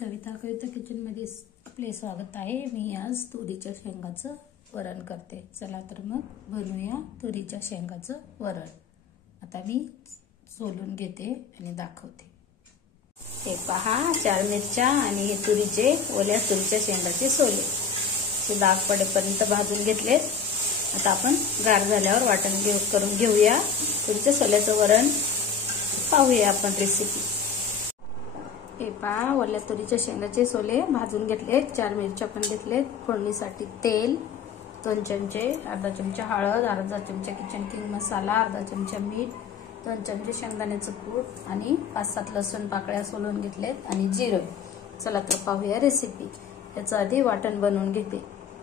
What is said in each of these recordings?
कविता किचनमध्ये आपले स्वागत आहे। मी आज तुरीच्या शेंगाचं वरण करते। चला तर मग बनवूया तुरीच्या शेंगाचं वरण। आता मी सोलून घेते आणि दाखवते। हे पहा, 4 मिरच्या आणि हे तुरीचे ओल्या तुरीच्या शेंगाचे सोले हे दाग पडेपर्यंत भाजून घेतले। आता आपण गार झाल्यावर वाटण करून घेऊया तुरीच्या सोल्याचं वरण। पाहूया आपण रेसिपी। हे पहा, ओल्या तुरीच्या शेंगाचे सोले भाजून घेतले। 4 मिरच्या पण घेतलेत। फोडणीसाठी तेल 2 चमचे, अर्धा चमचा हळद, अर्धा चमचा किचन किंग मसाला, अर्धा चमचा मीठ, 2 चमचे शेंगदाण्याचं कूट आणि 5-7 लसूण पाकळ्या सोलून घेतलेत आणि जिरे। चला तर पाहूया रेसिपी। याचं आधी वाटण बनवून घेते।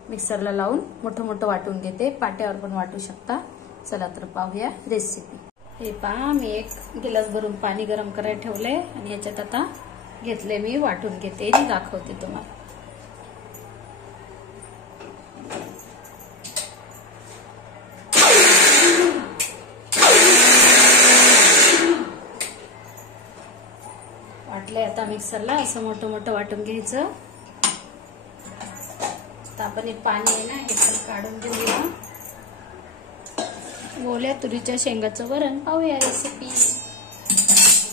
मिक्सरला लावून मोठं मोठं वाटून घेते। पाट्यावर पण वाटू शकता। चला तर पाहूया रेसिपी। हे पहा, मी 1 गिलास भरून पाणी गरम करायला ठेवले आणि याच्यात आता घेतले मी वाटून घेते आणि दाखवते तुम्हाला। वाटले आता मिक्सरला असं मोठं मोठं वाटून घ्यायचं। आता आपण हे पाणी आहे ना हे पण काढून घेऊया। ओल्या तुरीच्या शेंगाचं वरण पाहूया रेसिपी।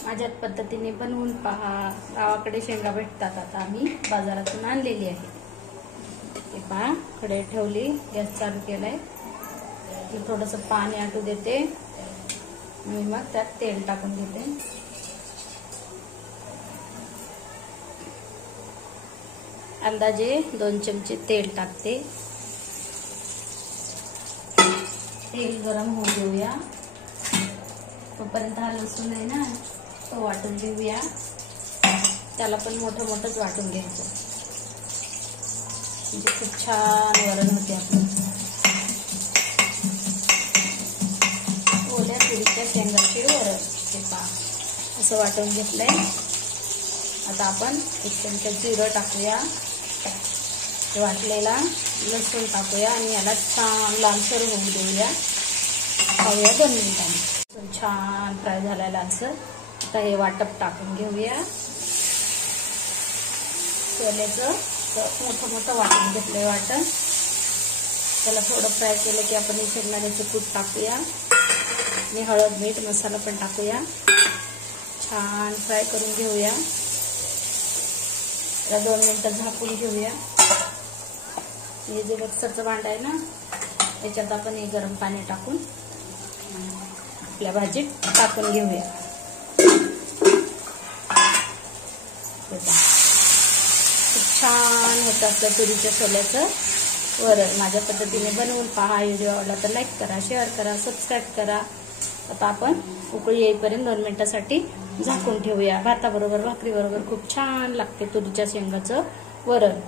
माझ्या पद्धतीने बनवून पहा। गावाकडे शेंगा भेटतात, आता आम्ही बाजारातून आणलेली आहे। हे पहा, कढई ठेवली, गॅस चालू केलाय। मी थोडंसं पाणी आटू देते आणि मग त्यात तेल टाकून घेते। अंदाजे 2 चमचे तेल टाकते। तेल गरम होऊ देऊया। तोपर्यंत हा लसूण आहे ना तो वाटून घेऊया। त्याला पण मोठं मोठंच वाटून घ्यायचं, म्हणजे खूप छान वरण होते आपलं। ओल्या तुरीच्या शेंगाचे वरण हे पहा असं वाटून घेतलंय। आता आपण 1 चमचा जिरं टाकूया, वाटलेला लसूण टाकूया आणि याला छान लालसर होऊ देऊया। खाऊया 2 मिनिटांनी। छान फ्राय झाला लालसर। आता हे वाटप टाकून घेऊया। सोल्याचं मोठं मोठं वाटून घेतलंय वाटण। त्याला थोडं फ्राय केलं की आपण शेंगदाण्याचं कूट टाकूया आणि हळद मीठ मसाला पण टाकूया। छान फ्राय करून घेऊया। त्याला 2 मिनिटं झाकून घेऊया। हे जे मिक्सरचं भांड आहे ना याच्यात आपण हे गरम पाणी टाकून आपल्या भाजीत टाकून घेऊया। खूप छान होतं आपलं तुरीच्या सोल्याचं वरण। माझ्या पद्धतीने बनवून पहा। व्हिडिओ आवडला तर लाईक करा, शेअर करा, सबस्क्राईब करा। आता आपण उकळी येईपर्यंत 2 मिनिटांसाठी झाकून ठेवूया। भाताबरोबर भाकरी बरोबर खूप छान लागते तुरीच्या शेंगाचं वरण।